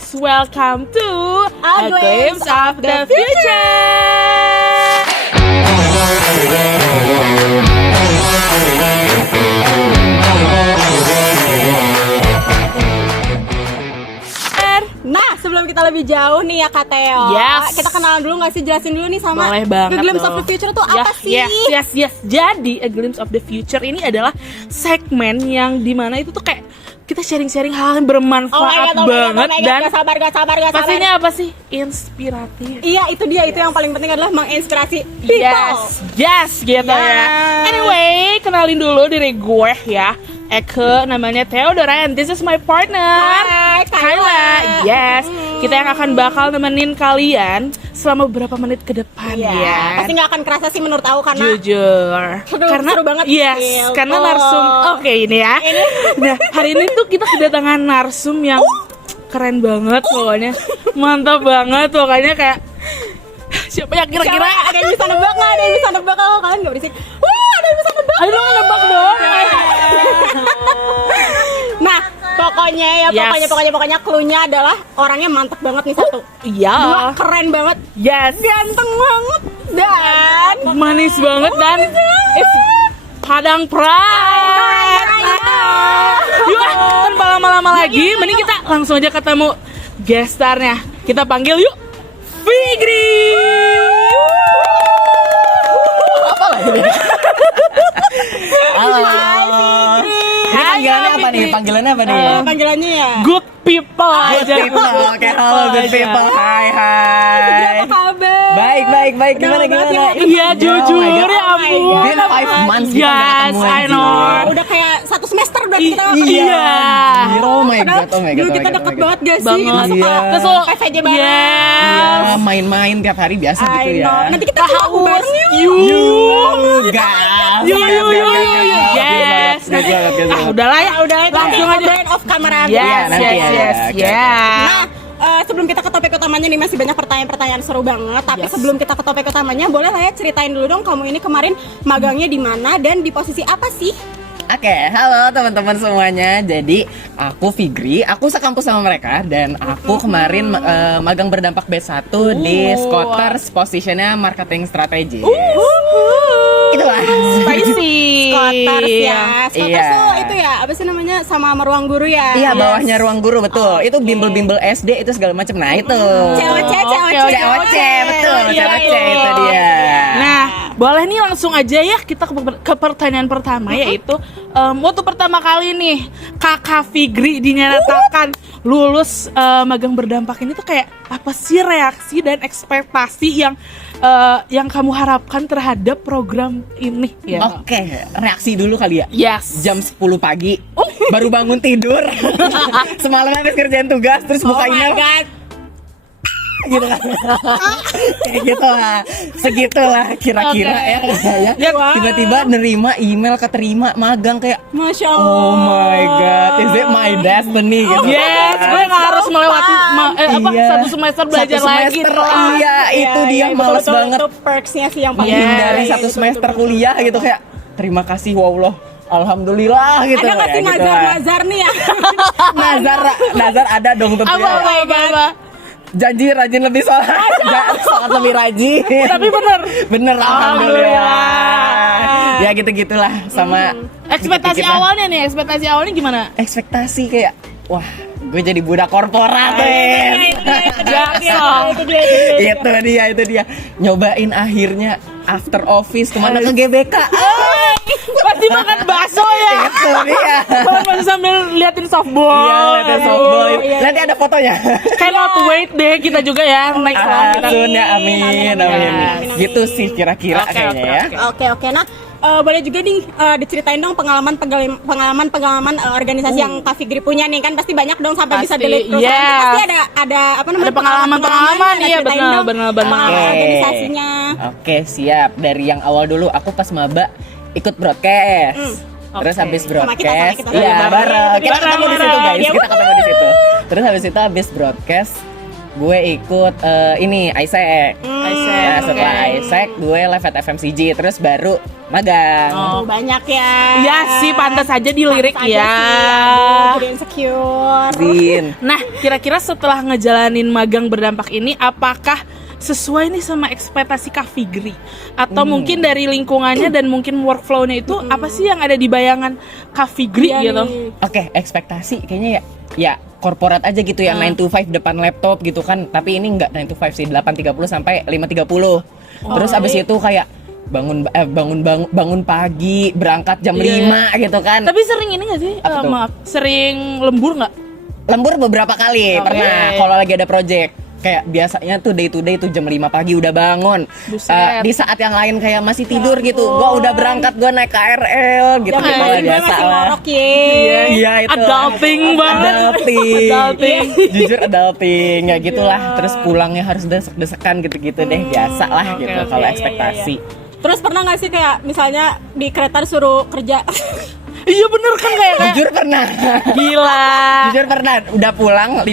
guys, welcome to A Glimpse of the Nah, sebelum kita lebih jauh nih ya Kak Theo, Yes. kita kenalan dulu nggak sih, jelasin dulu nih sama Boleh banget A Glimpse of dong. the Future tuh apa sih? Yes. Jadi A Glimpse of the Future ini adalah segmen yang dimana itu tuh kayak kita sharing-sharing hal yang bermanfaat banget dan gak sabar. pastinya apa sih? Inspiratif. Iya, itu dia, itu yang paling penting adalah menginspirasi people. Yes, gitu ya. Anyway, kenalin dulu diri gue ya. Eke, namanya Theodora, and this is my partner Hai, Kyla. Yes, kita yang akan bakal nemenin kalian selama beberapa menit ke depan ya. Pasti nggak akan kerasa sih menurut aku karena Jujur, seru banget. Yes, Gitu. karena narsum. Oke, ini ya. Nah, hari ini tuh kita kedatangan narsum yang keren banget pokoknya, mantap banget pokoknya kayak siapa ya kira-kira? Ada yang bisa nebak nggak? Ada yang bisa nebak kalau kalian nggak berisik? Wah, ada yang bisa nebak. Ayo dong nebak dong. Nah, pokoknya pokoknya cluenya adalah orangnya mantep banget nih satu. Iya. Dua, keren banget, Yes. ganteng banget, dan Manis banget dan it's Padang Pride. Yuk, tanpa lama-lama lagi, mending kita langsung aja ketemu guest star-nya. Kita panggil yuk, Figri. Apa lagi? Halo. Ini panggilannya apa nih? Panggilannya apa nih? panggilannya ya. Good people aja. Oke, halo good people. Hai. Apa kabar? Baik. Gimana? Iya, jujur ya ampun. Been 5 months kita nggak Yes, ketemu I lagi. know. Udah kayak satu semester udah kita. Iya. Oh my god. Dulu kita deket banget gak sih? Banget. Kita suka Iya. Terus lo- PVJ bareng. Ya, main-main tiap hari biasa gitu I ya. know. Nanti kita tahu bareng yuk. Gas. Yuk. Yes. Ah, udahlah ya, langsung aja. Brain off camera. Yes, nanti ya. Oke. Nah, sebelum kita ke topik utamanya nih masih banyak pertanyaan-pertanyaan seru banget. Tapi Yes. sebelum kita ke topik utamanya, boleh lah ya ceritain dulu dong kamu ini kemarin magangnya di mana dan di posisi apa sih? Oke, halo teman-teman semuanya. Jadi aku Figri, aku sekampus sama mereka dan aku kemarin magang berdampak B1 di Scotters, posisinya marketing strategi. Itulah. Spicy. Scotters ya. Scotters Iya. tuh itu ya, apa sih namanya, sama ruang guru ya? Iya, bawahnya ruang guru betul. Itu bimbel-bimbel SD itu segala macam. Nah, itu. COC. COC, betul. Iya, COC betul. itu dia. Nah, boleh nih langsung aja ya kita ke pertanyaan pertama yaitu waktu pertama kali nih Kakak Figri dinyatakan lulus magang berdampak ini tuh kayak apa sih reaksi dan ekspektasi yang kamu harapkan terhadap program ini ya? Oke, reaksi dulu kali ya. Yes. Jam 10 pagi, baru bangun tidur. Semalam habis kerjain tugas, terus buka email. Gitu kan. Kayak gitu lah. Segitulah kira-kira Okay. ya. Tiba-tiba nerima email keterima magang kayak Masya oh Allah. my god, is it my destiny gitu. Yes, gue nggak harus melewati Iya. satu semester belajar Satu lagi. semester, iya, itu dia males betul, banget. Itu perksnya sih yang paling Menghindari Iya, satu betul, semester betul. kuliah gitu kayak terima kasih wallah. Alhamdulillah gitu. Ada nggak sih ya, gitu lah. nazar nih ya? Nazar ada dong tentunya. Apa? Janji rajin lebih sholat. Sholat lebih rajin. Tapi bener. Alhamdulillah. Ya gitu-gitulah sama Ekspektasi dikit-dikit lah. awalnya nih, ekspektasi awalnya gimana? Ekspektasi kayak wah, gue jadi budak korporat. Itu dia. Nyobain akhirnya after office kemana ke GBK. Pasti makan bakso ya. Itu dia. Kalau masih sambil liatin softball. Iya, lihat softball. iya. Nanti ada fotonya. Cannot wait deh kita juga ya next time kita. Amin ya, amin. Amin. Gitu sih kira-kira Oke, kayaknya ya. Oke. Nah, boleh juga nih diceritain dong pengalaman organisasi yang Kak Figri punya nih, kan pasti banyak dong sampai bisa Pasti, delete perusahaan. yes. Pasti ada apa namanya? Ada pengalaman-pengalaman, Nah, iya, ceritain benar, dong, benar. organisasinya. Oke, siap. Dari yang awal dulu aku pas maba ikut broadcast. Terus Oke. habis Sama kita, broadcast, sama kita. iya Bareng. bareng. Kita Bareng, ketemu di situ bareng. guys. Ya, Kita ketemu di situ. Terus habis itu habis broadcast, gue ikut ini ISEC. Nah, setelah ISEC gue live at FMCG, terus baru magang. Oh, banyak ya. Iya sih, pantas aja dilirik Pantas aja ya. sih, aduh, jadi insecure. Izin. Nah, kira-kira setelah ngejalanin magang berdampak ini, apakah sesuai nih sama ekspektasi Kak Figri? Atau mungkin dari lingkungannya dan mungkin workflow-nya itu apa sih yang ada di bayangan Kak Figri Iya gitu? nih. Oke, ekspektasi kayaknya ya korporat aja gitu ya, 9 to 5 depan laptop gitu kan. Tapi ini enggak 9 to 5 sih, 8.30 sampai 5.30. Terus abis itu kayak bangun pagi, berangkat jam 5 gitu kan. Tapi sering ini gak sih? Apa tuh? Maaf, sering lembur nggak? Lembur beberapa kali Oke. pernah kalau lagi ada project. Kayak biasanya tuh day to day tuh jam 5 pagi udah bangun. Buset. Di saat yang lain kayak masih tidur gitu. Gua udah berangkat, gua naik KRL gitu. Jam Gitu 5 lah gue biasa masih lah. ngorok ye. Iya itu. Adulting banget. Adulting. Jujur adulting ya gitulah. Terus pulangnya harus desek-desekan gitu-gitu deh, biasa lah oke, gitu oke. kalau Iya, ekspektasi. Terus pernah nggak sih kayak misalnya di kereta suruh kerja? Iya bener kan kayak Jujur pernah. gila. Jujur pernah. Udah pulang 5.30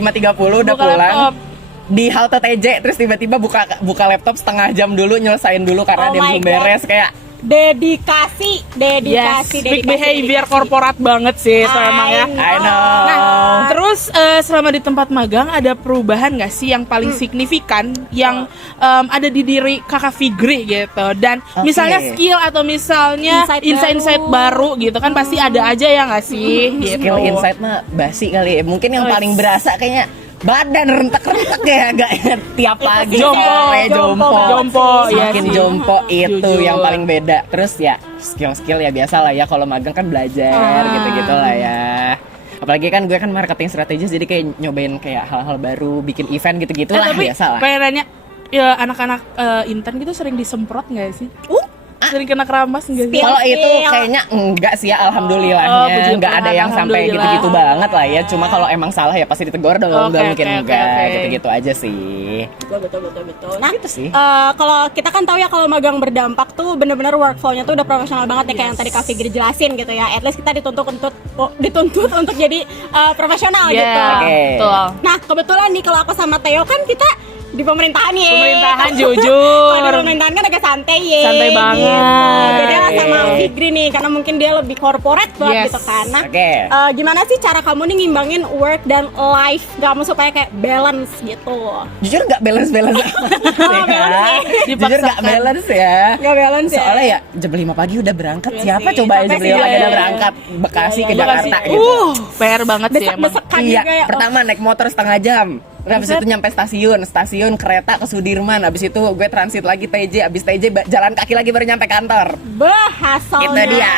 udah Buka pulang. laptop. Di halte TJ terus tiba-tiba buka laptop setengah jam dulu, nyelesain dulu karena Oh dia my belum God. beres kayak Dedikasi, Yes, big behavior dedikasi. korporat banget sih so emang ya. I know. Nah, terus selama di tempat magang ada perubahan nggak sih yang paling signifikan yang ada di diri Kakak Figri gitu? Dan Oke. misalnya skill atau misalnya Insight insight baru gitu kan pasti ada aja ya nggak sih? Gitu. Skill insight mah basi kali ya. Mungkin yang Oh, paling berasa kayaknya badan rentek-rentek ya agak tiap pagi Jompo, sore jompo. jompo, iya Makin sih. jompo itu Jujur. yang paling beda. Terus ya skill ya biasa lah ya kalau magang kan belajar gitu-gitu lah ya. Apalagi kan gue kan marketing strategis jadi kayak nyobain kayak hal-hal baru, bikin event gitu-gitu lah Tapi biasa lah. pengen nanya, ya anak-anak intern gitu sering disemprot nggak sih? Sering kena keramas nggak sih? Kalau itu Spill. kayaknya enggak sih ya, Oh, alhamdulillahnya puji enggak ada Tuhan, yang sampai alhamdulillah. gitu-gitu banget lah ya. Cuma kalau emang salah ya pasti ditegur dong, Oke, enggak mungkin oke, enggak oke. gitu-gitu aja sih. Betul. Nah, Gitu sih. kalau kita kan tahu ya kalau magang berdampak tuh bener-bener workflow-nya tuh udah profesional banget ya kayak yang tadi Kak Figri jelasin gitu ya. At least kita dituntut untuk jadi profesional Iya, gitu. Oke. betul. Nah, kebetulan nih kalau aku sama Theo kan kita di pemerintahan ya. Pemerintahan Kalau jujur. di pemerintahan kan agak santai ya. Santai banget. Gitu. Beda lah sama Figri nih karena mungkin dia lebih corporate banget Yes. gitu kan. Nah, Oke. gimana sih cara kamu nih ngimbangin work dan life kamu supaya kayak balance gitu? Jujur nggak balance balance ya. Jujur nggak balance ya. Nggak balance ya? Soalnya ya jam 5 pagi udah berangkat. Iya Siapa sih, coba capek jam sih 5 pagi ya. udah berangkat Bekasi ke Iya, Jakarta Bekasi. gitu. PR banget sih emang. Desek-desekan Iya, juga ya. pertama naik motor setengah jam. Terus habis itu nyampe stasiun kereta ke Sudirman. Habis itu gue transit lagi TJ, habis TJ jalan kaki lagi baru nyampe kantor. Bahasanya. Itu dia.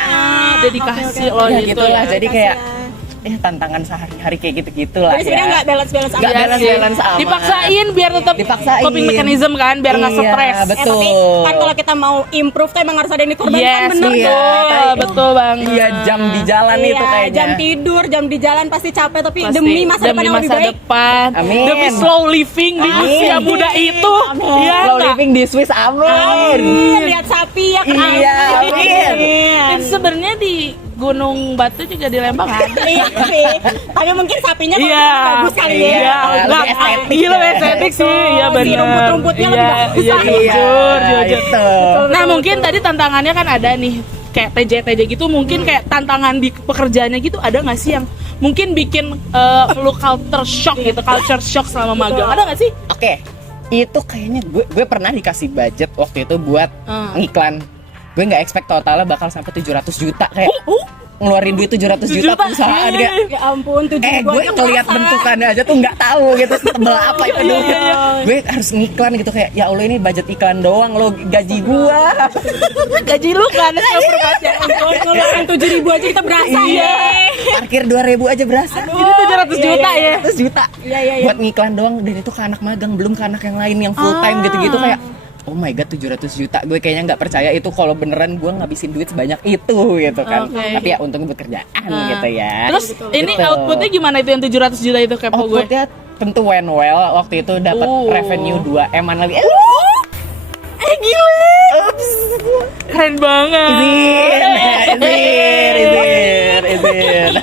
Dedikasi Oke, oke, loh oke. Ya gitu gitulah, ya. jadi kayak Dedikasi tantangan sehari-hari kayak gitu-gitu lah Jadi sebenarnya ya. nggak balance amat. Nggak Iya balance- sih. balance amat. Dipaksain biar tetap Dipaksain. coping mechanism kan biar nggak Iya, stres. betul. Tapi kan kalau kita mau improve tuh emang harus ada yang dikorbankan Yes, bener iya. dong. betul banget. Iya, jam di jalan Iya, itu kayaknya. jam tidur, jam di jalan pasti capek tapi Pasti. demi masa depan yang lebih baik. depan, Amin. demi slow living di Amin. usia muda itu. Amin. Iya Slow nggak? living di Swiss, amin. Lihat sapi ya kan. Iya, amin. Dan sebenarnya di Gunung Batu juga di Lembang ada. Iya sih. Tapi mungkin sapinya kalau Iya, kita bagus kali ya. iya, lebih enggak, estetik iya lebih ya. estetik sih, iya Si benar. rumput-rumputnya lebih Iya, bagus iya, lah. jujur. Itu. Nah mungkin tadi tantangannya kan ada nih kayak TJ gitu mungkin kayak tantangan di pekerjaannya gitu ada nggak sih yang mungkin bikin lu culture shock gitu, culture shock selama magang ada nggak sih? Oke, itu kayaknya gue pernah dikasih budget waktu itu buat ngiklan. Gue nggak expect totalnya bakal sampai 700 juta kayak ngeluarin duit 700 juta perusahaan kayak. Ya ampun, 7 Gue ngeliat bentukannya aja tuh nggak tahu gitu setebel apa itu duit. Gue harus ngiklan gitu kayak ya Allah ini budget iklan doang lo gaji gua. Gaji lu kan per budget. Kalau yang 7.000 aja kita berasa Iya. ya. Parkir 2.000 aja berasa. Jadi 700 juta ya. 700 juta. Iya. Buat ngiklan doang dan itu ke anak magang belum ke anak yang lain yang full time gitu-gitu kayak oh my god 700 juta gue kayaknya nggak percaya itu kalau beneran gue ngabisin duit sebanyak itu gitu kan. Oke. Tapi ya untung buat kerjaan gitu ya. Terus ini Gitu. outputnya gimana itu yang 700 juta itu kepo gue? Outputnya tentu went well waktu itu dapat revenue 2M-an lagi. Gila. Keren banget. Izin.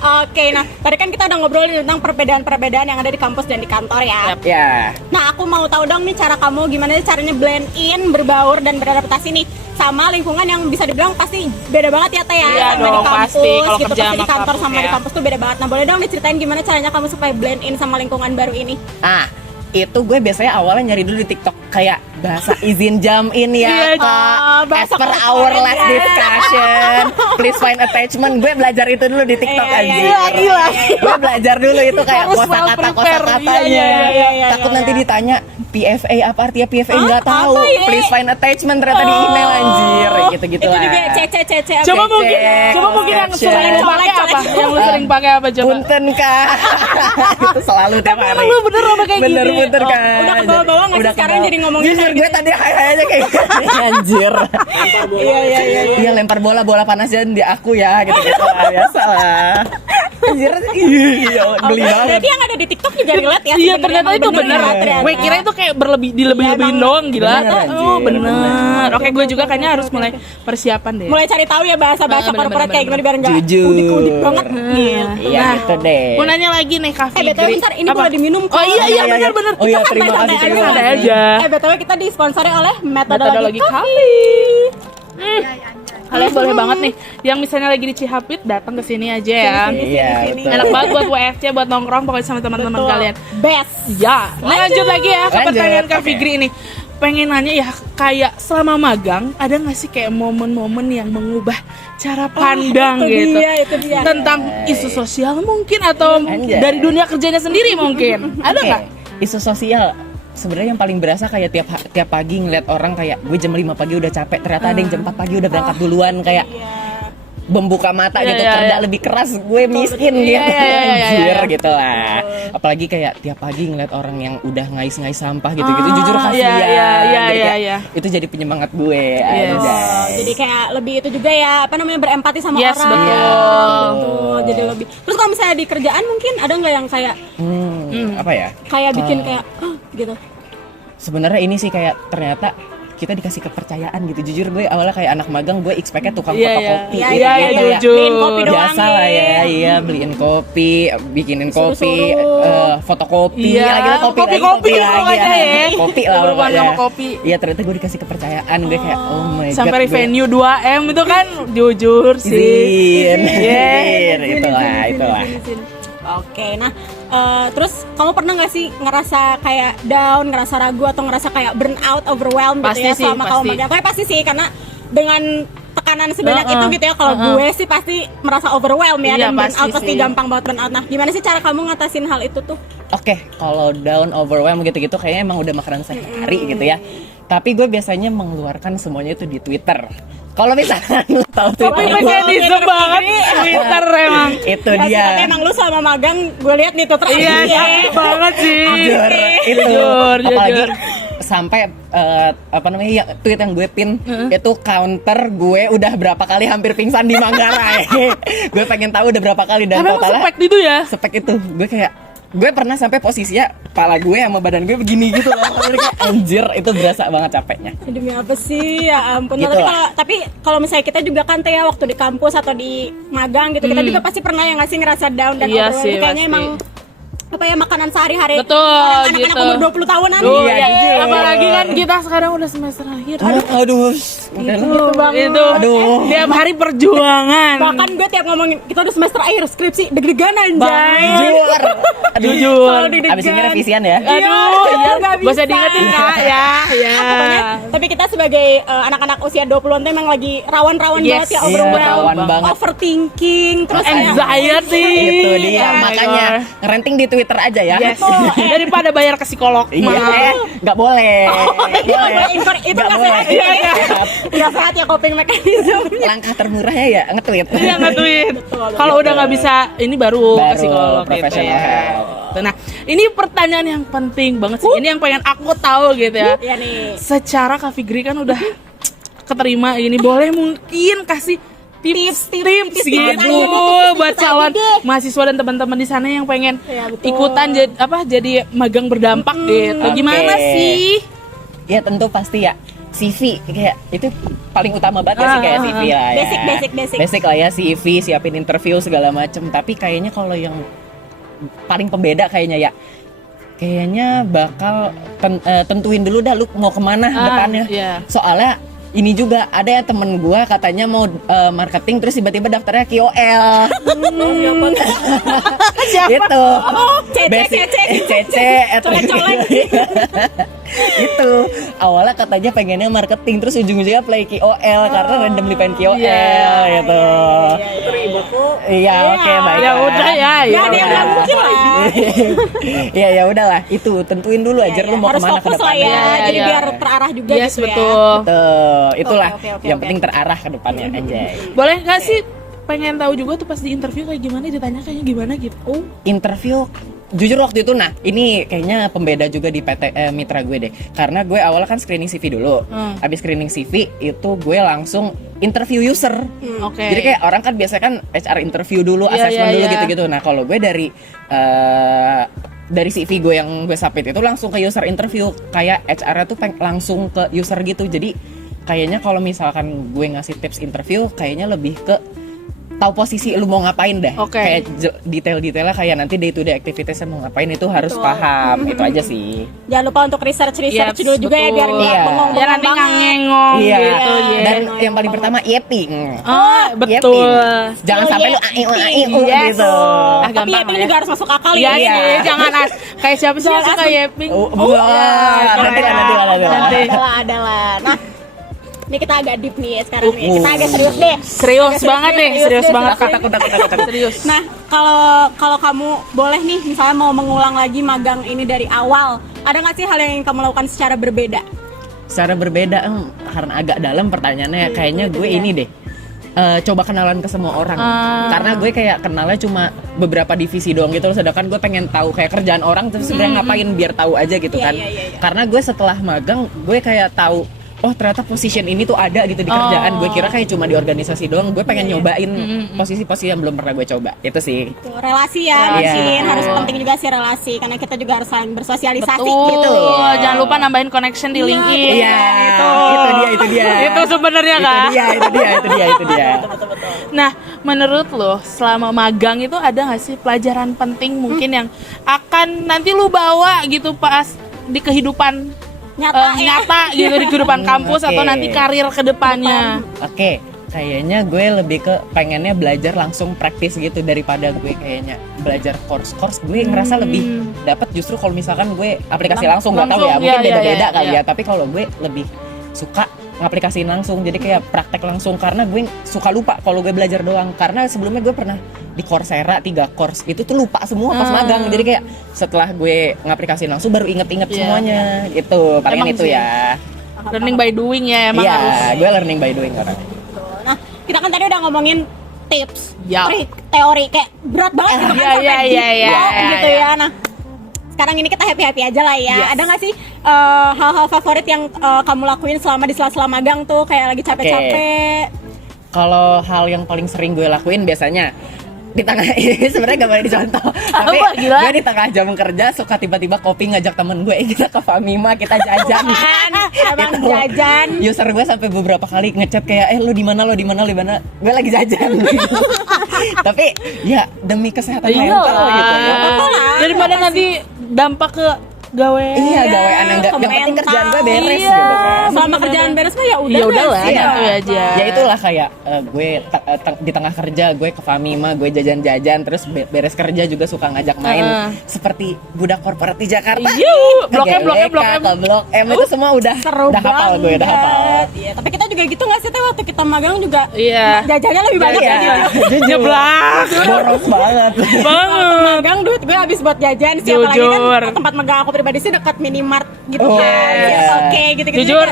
Oke, nah tadi kan kita udah ngobrolin tentang perbedaan-perbedaan yang ada di kampus dan di kantor ya. Ya. Nah, aku mau tahu dong nih cara kamu gimana sih caranya blend in, berbaur dan beradaptasi nih sama lingkungan yang bisa dibilang pasti beda banget ya Teh ya, Iya sama di dong, kampus pasti. Kalau gitu, kerja pasti di sama kantor kampus sama di ya. kampus tuh beda banget. Nah boleh dong diceritain gimana caranya kamu supaya blend in sama lingkungan baru ini? Itu gue biasanya awalnya nyari dulu di TikTok kayak bahasa izin jam ini Iya, ya Kak. bahasa As per korporat our ya. last discussion, please find attachment. Gue belajar itu dulu di TikTok Iya, aja. iya, gila. Gue belajar dulu itu kayak Harus well kosa prepare. katanya. Iya, iya, iya, Takut iya, nanti iya. ditanya PFA apa artinya PFA nggak Hah? tahu. Apa ya? Please find attachment ternyata di email anjir gitu-gitu Itu lah. juga cece Coba Cek, mungkin yang caption. sering lu pakai apa? Yang lu sering pakai apa coba? Punten Kak. Itu selalu tiap hari. Emang lu bener apa kayak Bener gini? punten Oh, Kak. udah kebawa-bawa nggak sih Udah sekarang kebawa. jadi ngomongin Jujur kayak gue tadi aja kayak gini, anjir. Iya. Iya lempar bola panas jangan di aku ya gitu-gitu lah biasa lah. Anjir iya geli banget. Berarti yang ada di TikTok juga relate ya? Iya sebenarnya ternyata emang itu bener bener. ya, ternyata. Gue kira itu kayak dilebih-lebihin Iya, doang gila. bener, Oh anjir. bener. Oke gue juga kayaknya harus mulai persiapan deh. Mulai cari tahu ya bahasa-bahasa Bener, korporat bener, kayak gimana bener. biar enggak Jujur. udik-udik banget. Iya gitu deh. Mau nanya lagi nih Kak BTW Figri. bentar, ini Apa? boleh diminum kok. Oh iya iya, benar-benar. Oh iya Kita terima santai-santai kasih terima santai kasih. aja. BTW kita disponsori oleh Metodologi Metodologi Coffee. Coffee. Kalian boleh banget nih yang misalnya lagi di Cihapit datang ke sini aja ya. Iya betul. Enak banget buat WFC, buat nongkrong pokoknya sama teman-teman Betul. kalian. Best. Ya, lanjut lagi ya ke Lanjut, pertanyaan Kak oke. Figri ini. Pengen nanya ya, kayak selama magang ada nggak sih kayak momen-momen yang mengubah cara pandang gitu Itu dia. tentang isu sosial mungkin atau Anjay. dari dunia kerjanya sendiri mungkin ada Oke, nggak? isu sosial sebenarnya yang paling berasa kayak tiap pagi ngeliat orang kayak gue jam 5 pagi udah capek ternyata ada yang jam 4 pagi udah berangkat duluan kayak membuka mata Iya, gitu iya, kerja iya. lebih keras gue miskin Iya, gitu iya, iya, iya, anjir iya. gitu lah apalagi kayak tiap pagi ngeliat orang yang udah ngais-ngais sampah gitu-gitu jujur Iya, kasihan iya, iya, Jadi iya, kayak iya. itu jadi penyemangat gue Yes. anjay. Jadi kayak lebih itu juga ya, apa namanya, berempati sama Yes, orang. betul. Betul. Jadi lebih. Terus kalau misalnya di kerjaan mungkin ada nggak yang kayak Apa ya bikin kayak gitu. sebenarnya ini sih kayak ternyata kita dikasih kepercayaan gitu jujur gue awalnya kayak anak magang gue expect-nya tukang Iya, fotokopi iya. gitu, Iya, gitu ya. jujur. Beliin kopi doang Biasa lah ya, ya. iya beliin kopi, bikinin kopi, Suruh-suruh. fotokopi, Iya, lagi lah kopi kopi-kopi lagi, pokoknya ya. kopi lah Berhubungan pokoknya. sama kopi. Iya ternyata gue dikasih kepercayaan, gue kayak oh my god. Sampai gue revenue 2M itu kan jujur sih. izin, Iya. izin, itulah. Oke, nah terus kamu pernah nggak sih ngerasa kayak down, ngerasa ragu atau ngerasa kayak burn out, overwhelmed Pasti gitu ya sih, selama kamu pasti. magang? Pokoknya pasti sih karena dengan tekanan sebanyak itu gitu ya. Kalau gue sih pasti merasa overwhelmed ya, Iya, dan burn pasti out pasti sih. gampang banget burn out. Nah, gimana sih cara kamu ngatasin hal itu tuh? Oke, kalau down, overwhelmed gitu-gitu kayaknya emang udah makanan sehari gitu ya. Tapi gue biasanya mengeluarkan semuanya itu di Twitter. Kalau misalkan lu tahu Tapi Twitter, mekanisme banget Twitter emang. itu Ya, dia. tapi emang lu selama magang gue lihat di Twitter Iya, cantik banget sih. Jujur, itu Jujur, apalagi jujur. sampai apa namanya ya, tweet yang gue pin itu counter gue udah berapa kali hampir pingsan di Manggarai. Gue pengen tahu udah berapa kali dan Tapi emang totalnya spek itu ya. spek itu gue kayak gue pernah sampai posisinya kepala gue sama badan gue begini gitu loh. Kayak, anjir itu berasa banget capeknya. Demi apa sih? Ya ampun. Nah, Gitu tapi kalau misalnya kita juga kan Teh ya waktu di kampus atau di magang gitu, kita juga pasti pernah yang ngasih ngerasa down dan Iya overwhelmed. sih, Kayaknya pasti. emang apa ya, makanan sehari-hari Betul, orang anak-anak gitu. umur 20 tahunan. Duh, Iya, ya. jujur. Apalagi kan kita sekarang udah semester akhir. Aduh, Itu tiap hari perjuangan. Bahkan gue tiap ngomongin kita udah semester akhir skripsi deg-degan anjay. jujur. Jujur. Selalu deg-degan. Abis ini revisian ya. Aduh, Iya, nggak gak usah bisa. diingetin Kak ya. Ya. Pokoknya, tapi kita sebagai anak-anak usia 20-an tuh emang lagi rawan-rawan Yes. banget ya, Iya, overwhelmed, rawan banget. overthinking, terus kayak- Anxiety. Itu dia Oh my makanya God. ngerenting di Twitter aja ya. Yes. Daripada bayar ke psikolog. Iya, mahal. nggak boleh. Iya, itu Nggak nggak boleh. sehat. Iya, iya. Nggak sehat ya coping mechanism. Langkah termurahnya ya nge-tweet. Iya nge-tweet. Kalau udah nggak bisa ini baru ke Baru psikolog gitu professional ya. help. Tuh, nah, ini pertanyaan yang penting banget sih. Ini yang pengen aku tahu gitu ya. Iya nih. Secara Kak Figri kan udah keterima ini, boleh mungkin kasih tips tips gitu aja, buat tips aja calon deh. mahasiswa dan teman-teman di sana yang pengen Iya, betul. ikutan jadi magang berdampak gitu. Oke. Gimana sih? Ya tentu pasti ya CV kayak itu paling utama banget ya sih kayak CV lah ya. Basic. Basic lah ya CV, siapin interview segala macem. Tapi kayaknya kalau yang paling pembeda kayaknya bakal tentuin dulu dah lu mau kemana depannya. Iya. Soalnya ini juga ada yang temen gue katanya mau marketing terus tiba-tiba daftarnya KOL. Siapa? Itu. Oh, Cece. Colek-colek. Itu awalnya katanya pengennya marketing terus ujung-ujungnya play KOL karena randomly pengen KOL Iya. gitu. Iya, oke baik. Ya udah ya. Nggak ada yang nggak mungkin lah. Iya ya udahlah, itu tentuin dulu aja lu mau Harus kemana ke fokus lah depannya. ya, jadi Iya. biar terarah juga Yes, gitu ya. betul. Tuh, itulah Oke, yang oke. penting terarah ke depannya aja. Boleh nggak sih pengen tahu juga tuh pas di interview kayak gimana, ditanya kayaknya gimana gitu. Oh. Interview jujur waktu itu, nah ini kayaknya pembeda juga di PT mitra gue deh, karena gue awalnya kan screening CV dulu. Abis screening CV itu gue langsung interview user. Oke. Jadi kayak orang kan biasanya kan HR interview dulu, Iya, assessment iya, dulu iya. gitu-gitu. Nah kalau gue dari CV gue yang gue submit itu langsung ke user interview, kayak HR-nya tuh langsung ke user gitu. Jadi kayaknya kalau misalkan gue ngasih tips interview, kayaknya lebih ke tahu posisi lu mau ngapain dah. Oke. Kayak detail-detailnya kayak nanti day to day activities-nya mau ngapain itu harus paham. Itu aja sih. Jangan lupa untuk research Yes, dulu juga ya biar betul. nggak Iya. bengong Ya nanti nggak ngengong Iya. gitu ya. Dan yang paling pertama YEPing. Betul. Jangan Oh, sampai lu YEPing. AIU Yes. gitu. Ah, Tapi gampang Yeping ya. juga harus masuk akal Iya ya. sih, jangan kayak siapa sih yang suka Yeping? Nanti Nanti. Adalah. Nah, ini kita agak deep nih sekarang nih. Kita agak serius deh. Serius banget nih, serius banget. Takut. Serius. Nah, kalau kamu boleh nih misalnya mau mengulang lagi magang ini dari awal, ada nggak sih hal yang ingin kamu lakukan secara berbeda? Secara berbeda, karena agak dalam pertanyaannya, kayaknya gue ini deh. Coba kenalan ke semua orang. Karena gue kayak kenalnya cuma beberapa divisi doang gitu loh, sedangkan gue pengen tahu kayak kerjaan orang terus sebenarnya ngapain biar tahu aja gitu kan. Iya. Karena gue setelah magang gue kayak tahu, oh ternyata position ini tuh ada gitu di kerjaan. Gue kira kayak cuma di organisasi doang. Gue pengen nyobain posisi-posisi yang belum pernah gue coba. Itu sih. Tuh, relasi ya, Iya. Sin. Harus penting juga sih relasi karena kita juga harus saling bersosialisasi Betul. gitu. Jangan lupa nambahin connection di LinkedIn. Iya, Itu. itu dia. Itu sebenarnya kan. Itu dia. Nah, menurut lo selama magang itu ada nggak sih pelajaran penting mungkin yang akan nanti lu bawa gitu pas di kehidupan nyata gitu di kehidupan kampus oke. atau nanti karir ke depannya. Oke, kayaknya gue lebih ke pengennya belajar langsung praktis gitu daripada gue kayaknya belajar course gue ngerasa lebih dapat justru kalau misalkan gue aplikasi langsung nggak tahu ya, Langsung, mungkin iya, beda-beda iya, kali iya. ya, tapi kalau gue lebih suka ngaplikasiin langsung, jadi kayak praktek langsung karena gue suka lupa kalau gue belajar doang, karena sebelumnya gue pernah di Coursera 3 course itu tuh lupa semua pas magang, jadi kayak setelah gue ngaplikasiin langsung baru inget-inget Iya. semuanya gitu, paling Emang itu sih. ya. Learning by doing ya emang Iya, harus. gue learning by doing orang. Nah, kita kan tadi udah ngomongin tips, Ya. trik, teori kayak berat banget gitu kan Iya, sampai iya, deep iya, iya, down iya, gitu iya. ya. Nah, sekarang ini kita happy aja lah ya. Yes. Ada nggak sih hal-hal favorit yang kamu lakuin selama di sela-sela magang tuh kayak lagi capek-capek? Kalau hal yang paling sering gue lakuin biasanya di tengah ini sebenarnya gak boleh dicontoh, tapi Apa, gila? gue di tengah jam kerja suka tiba-tiba kopi ngajak temen gue, kita ke Famima kita jajan. Emang Itu. jajan. User gue sampai beberapa kali ngechat kayak lo di mana, gue lagi jajan. Tapi ya demi kesehatan Iya mental gitu ya. lah. Daripada nanti dampak ke gawe. Iya, gawean yang penting kerjaan gue beres Iya. gitu kan. Selama kerjaan beres mah ya udah. Ya udahlah, sih, gitu aja. Ya itulah kayak gue di tengah kerja gue ke Famima, gue jajan-jajan, terus beres kerja juga suka ngajak main seperti budak korporat di Jakarta. Iya, Ke Blok M, Blok M, GWK, Blok M. ke Blok M itu semua udah hafal gue, udah hafal. Iya, tapi kita juga gitu nggak sih Teh, waktu kita magang juga Iya. jajannya lebih banyak Iya, ya. jujur. Nyeblak. Boros banget. Banget. Magang duit gue habis buat jajan sih, apalagi Jujur. kan tempat magang aku pribadi sih dekat minimart gitu Oh, kan. iya. Oke, gitu-gitu. Jujur,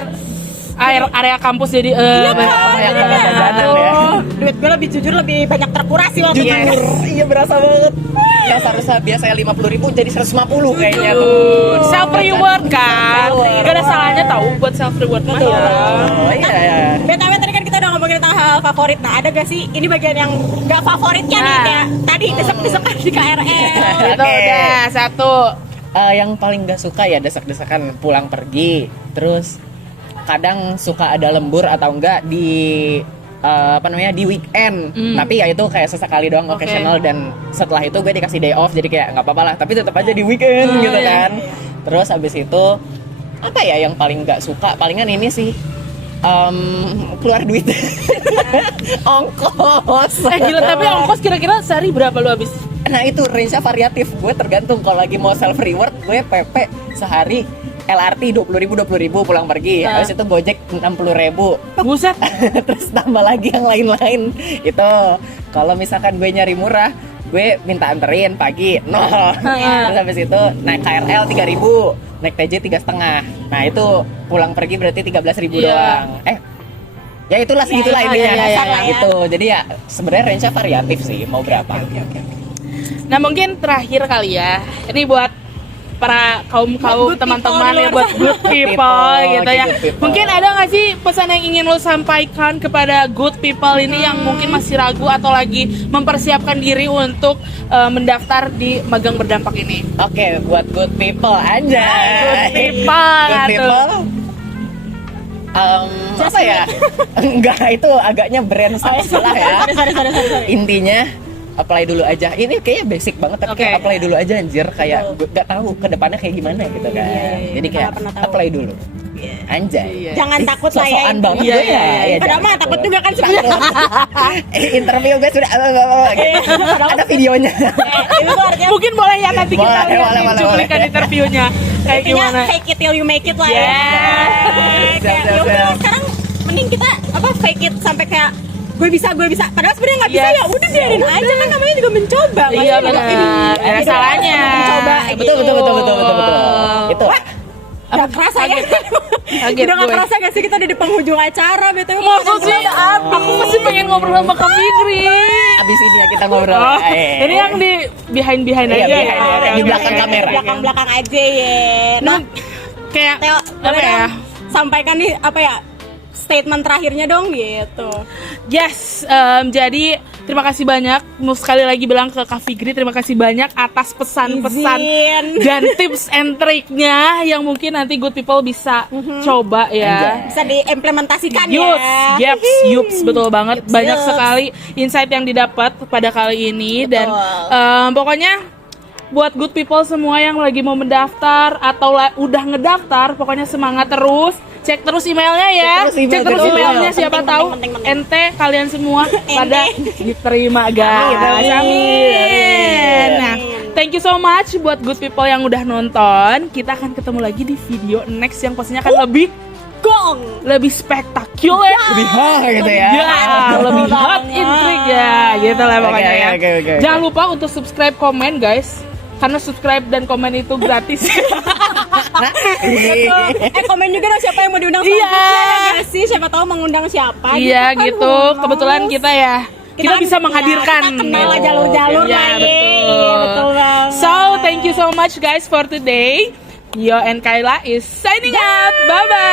area kampus jadi banyak banget jajanan ya. Duit gue lebih jujur lebih banyak terkuras sih waktu itu. Jujur, iya berasa banget. Yang seharusnya biasanya 50.000 jadi 150 kayaknya tuh. self reward kan. Gak ada salahnya tahu buat self reward mah ya. Oh iya. BTW tadi kan kita udah ngomongin tentang hal favorit. Nah, ada gak sih ini bagian yang gak favoritnya nih Nah. kayak tadi desek-desekan di KRL. Itu Oke. udah satu. Yang paling gak suka ya desak-desakan pulang pergi. Terus kadang suka ada lembur atau enggak di di weekend. Tapi ya itu kayak sesekali doang, Oke. occasional, dan setelah itu gue dikasih day off jadi kayak nggak apa-apa lah. Tapi tetap aja di weekend gitu iya. kan. Terus abis itu apa ya yang paling nggak suka? Palingan ini sih keluar duit. Ongkos. Gila, tapi ongkos kira-kira sehari berapa lu habis? Nah itu range-nya variatif. Gue tergantung kalau lagi mau self reward, gue PP sehari LRT 20.000 pulang pergi. Habis itu Gojek 60.000. Buset. Terus tambah lagi yang lain-lain. Itu kalau misalkan gue nyari murah, gue minta anterin pagi 0. Terus habis itu naik KRL 3.000, naik TJ 3,5. Nah itu pulang pergi berarti 13.000 Iya. doang. Ya itulah segitulah iya, intinya. iya, iya, iya. Gitu. Jadi ya sebenarnya range-nya variatif sih, mau berapa. Nah mungkin terakhir kali ya, ini buat para kaum good teman-teman people ya, di buat good people gitu ya. good people. Mungkin ada nggak sih pesan yang ingin lo sampaikan kepada good people ini yang mungkin masih ragu atau lagi mempersiapkan diri untuk mendaftar di magang berdampak ini? Oke, buat good people aja. Good people, Good people. Apa ya? Enggak, itu agaknya brand salah ya. Sorry. Intinya apply dulu aja. Ini kayaknya basic banget tapi kayak Oke. apply dulu aja anjir, kayak gue gak tahu ke depannya kayak gimana gitu kan. Jadi kayak Nggak pernah tahu. apply dulu. Anjay. Iya. Jangan takut lah ya. Sosokan banget Iya, gue iya, ya. iya. Ya, Padahal jangan mah takut juga kan sebenarnya. Interview gue sudah gitu. Ada videonya. Itu tuh artinya Mungkin boleh ya nanti kita Boleh, lihat boleh, cuplikan boleh. interviewnya kayak intinya gimana. fake it till you make it lah ya. Yes. Kayak Siap, ya udah siap. sekarang mending kita fake it sampai kayak gue bisa. Padahal sebenarnya nggak bisa Yes. ya. Udah biarin aja kan namanya juga mencoba. Iya Maksudnya benar. ini, Ada gitu, salahnya. Mencoba. Betul. Itu. Gak kerasa ya. Kaget Udah gak gue. kerasa gak sih kita di penghujung acara BTW. Maksud sih, aku masih pengen ngobrol sama Kak Fikri. Abis ini ya kita ngobrol. Oh, ini yang di behind Iya, aja behind, ya. iya, di belakang Oke, kamera. oke, oke. Belakang-belakang aja ya. Nah, Kayak Teo, apa boleh ya? dong sampaikan nih statement terakhirnya dong gitu. Yes, jadi terima kasih banyak. Mau sekali lagi bilang ke Kak Fikri, terima kasih banyak atas pesan-pesan Izin. dan tips and triknya yang mungkin nanti good people bisa coba ya. Bisa diimplementasikan Yups, yups, betul banget. Yups, Banyak yups. sekali insight yang didapat pada kali ini. Dan pokoknya buat good people semua yang lagi mau mendaftar atau udah ngedaftar, pokoknya semangat terus. Cek terus emailnya ya. Cek terus email, emailnya, betul. siapa Penting, tahu penting. ente kalian semua pada diterima guys. Amin. Nah, thank you so much buat good people yang udah nonton. Kita akan ketemu lagi di video next yang pastinya akan lebih spektakuler. Lebih gitu ya. Ya, lebih hot intrik ya, gitu lah pokoknya ya. Oke. Jangan lupa untuk subscribe, komen guys, karena subscribe dan komen itu gratis. Komen juga dong siapa yang mau diundang Iya. selanjutnya ya nggak sih? Siapa tahu mengundang siapa Iya kan, gitu, who knows. kebetulan kita ya. Kita bisa menghadirkan. Kita kenal gitu. jalur-jalur Iya, lah ya. betul. Iya, betul banget. So, thank you so much guys for today. Yo and Kayla is signing out. Bye bye.